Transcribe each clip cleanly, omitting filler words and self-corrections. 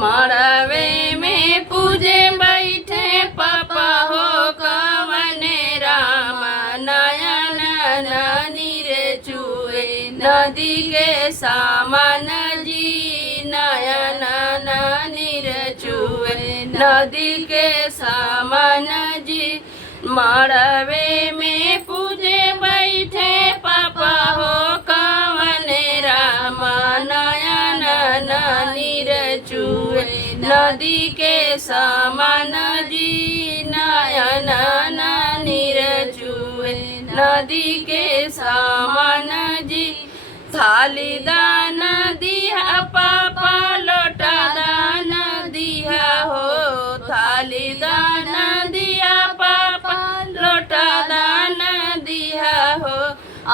मड़वे में पूजे बैठे पापा हो कवने राम नयन नीर चुए नदी के सामान जी नयन नीर चुए नदी के सामान जी मड़वे में पूजे बैठे पापा हो कवने राम नयन नीर चुए नदी के सामान जी नयन नीर चुए नदी के सामान जी थाली दान दिया पापा लोटा दान दिया हो थाली दान दिया पापा लोटा दान दिया हो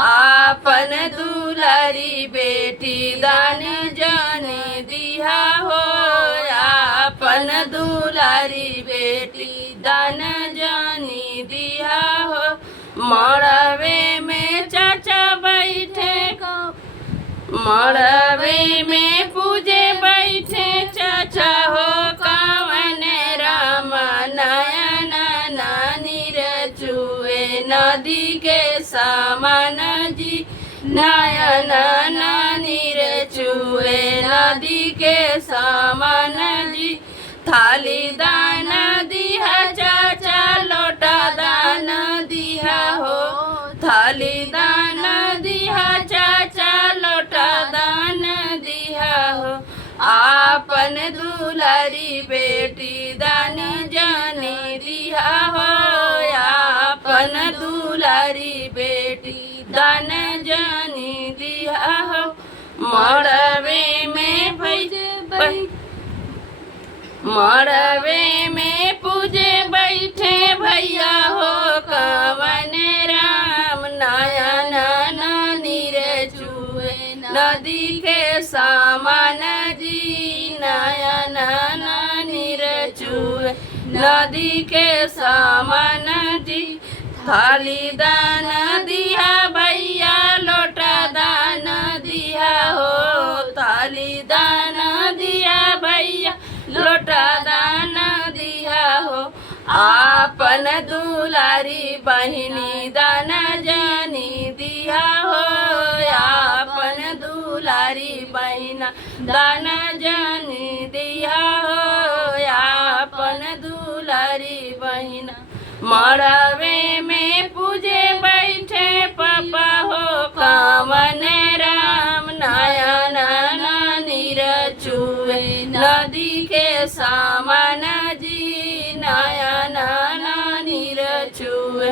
आपन दुलारी बेटी दान जाने दिया हो आपन दुलारी बेटी दान जानी दिया हो मड़वे में चाचा बैठे मड़वे में पूजे बैठे चाचा हो कवन राम नयन नीर चुए नदी के सामान जी नयन नीर चुए नदी के सामान जी थाली दान दिया चाचा लोटा दान दिया हो थाली दान दिया चाचा लोटा दान दिया हो आपन दुलारी बेटी दान जानी दिया हो आपन दुलारी बेटी दान जानी दिया हो मड़वे में मड़वे में पूजे बैठे भैया हो कवन राम नयन नीर चुए नदी के सामान जी नयन नीर चुए नदी के सामान जी थाली दान दिया भैया लोटा दान दिया हो थाली दान दिया भैया लोटा दान दिया हो आपन दुलारी बहिनी दान जानी दिया हो आपन दुलारी बहिना दान जानी दिया हो आपन दुलारी बहिना मड़वे में पूजे बैठे पापा हो कवन राम नयन नीर चुए नदी के सामान जी नयन नीर चुए।